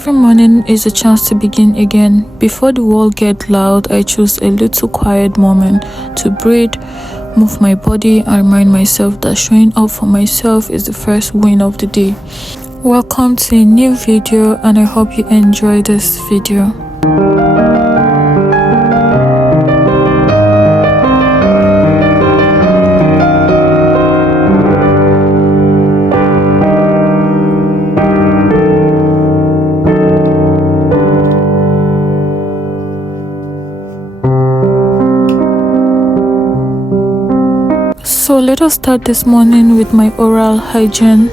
Every morning is a chance to begin again. Before the world gets loud, I choose a little quiet moment to breathe, move my body, and remind myself that showing up for myself is the first win of the day. Welcome to a new video, and I hope you enjoy this video. So let us start this morning with my oral hygiene.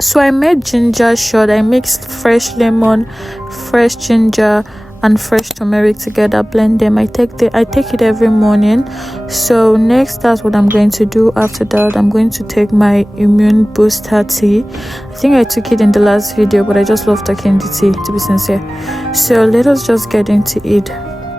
So I made ginger shot. I mixed fresh lemon, fresh ginger, and fresh turmeric together, blend them. I take it every morning. So next, that's what I'm going to do. After that, I'm going to take my immune booster tea. I think I took it in the last video, but I just love taking the tea, to be sincere. So let us just get into it.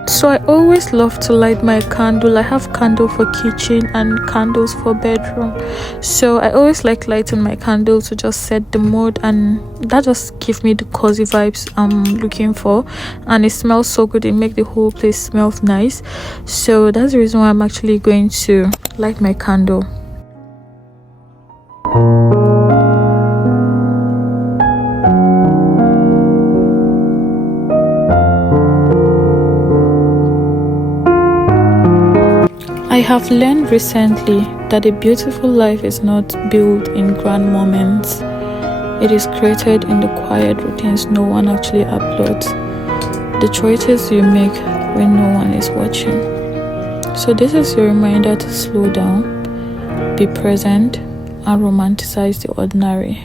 So I always love to light my candle. I have candle for kitchen and candles for bedroom. So I always like lighting my candle to just set the mood, and that just gives me the cozy vibes I'm looking for. And it smells so good. It makes the whole place smell nice. So that's the reason why I'm actually going to light my candle. I have learned recently that a beautiful life is not built in grand moments. It is created in the quiet routines no one actually uploads. The choices you make when no one is watching. So this is your reminder to slow down, be present, and romanticize the ordinary.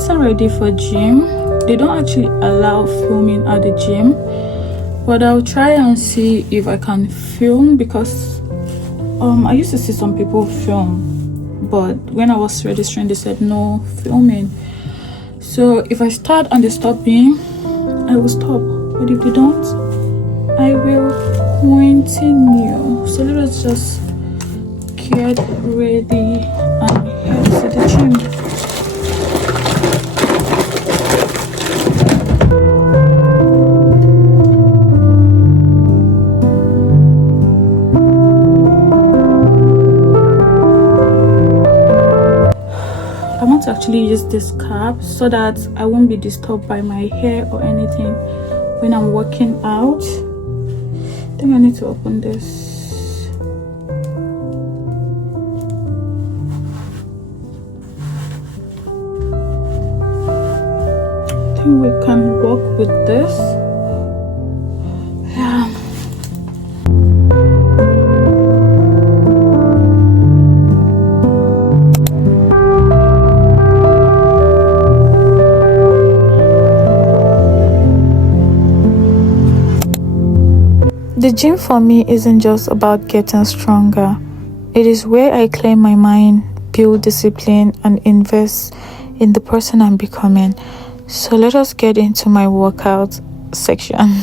getting ready for gym. They don't actually allow filming at the gym, but I'll try and see if I can film, because I used to see some people film, but when I was registering they said no filming. So if I start and they stop me, I will stop, but if they don't, I will continue. So let us just get ready and head to the gym. I want to actually use this cap so that I won't be disturbed by my hair or anything when I'm working out. I think I need to open this. I think we can work with this. Yeah. The gym for me isn't just about getting stronger. It is where I clear my mind, build discipline, and invest in the person I'm becoming. So let us get into my workout section.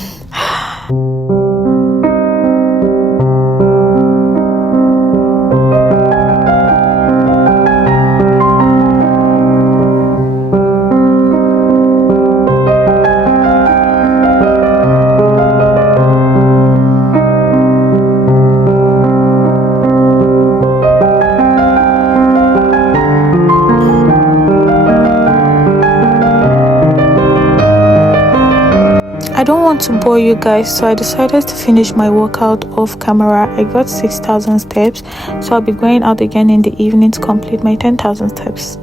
I don't want to bore you guys, so I decided to finish my workout off camera. I got 6,000 steps, so I'll be going out again in the evening to complete my 10,000 steps.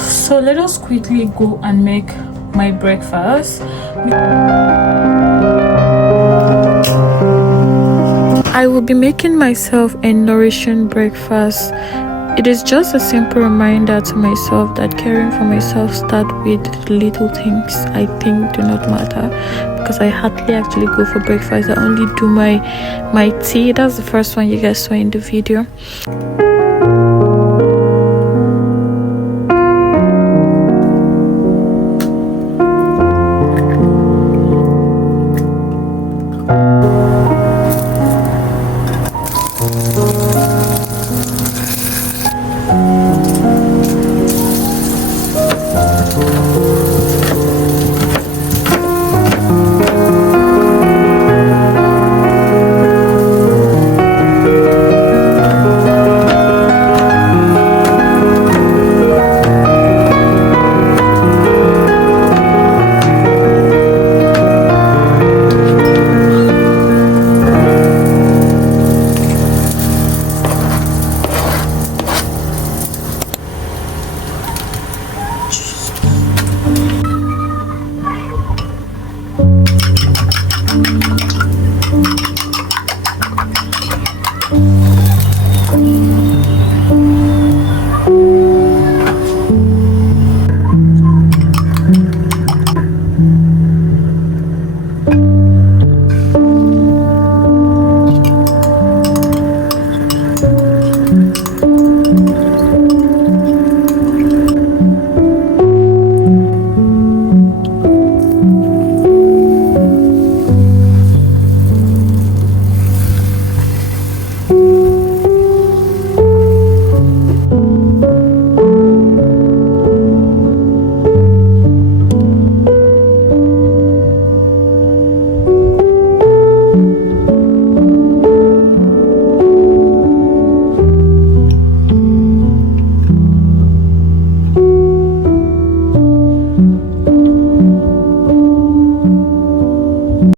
So let us quickly go and make my breakfast. I will be making myself a nourishing breakfast. It is just a simple reminder to myself that caring for myself starts with the little things I think do not matter, because I hardly actually go for breakfast. I only do my tea. That's the first one you guys saw in the video.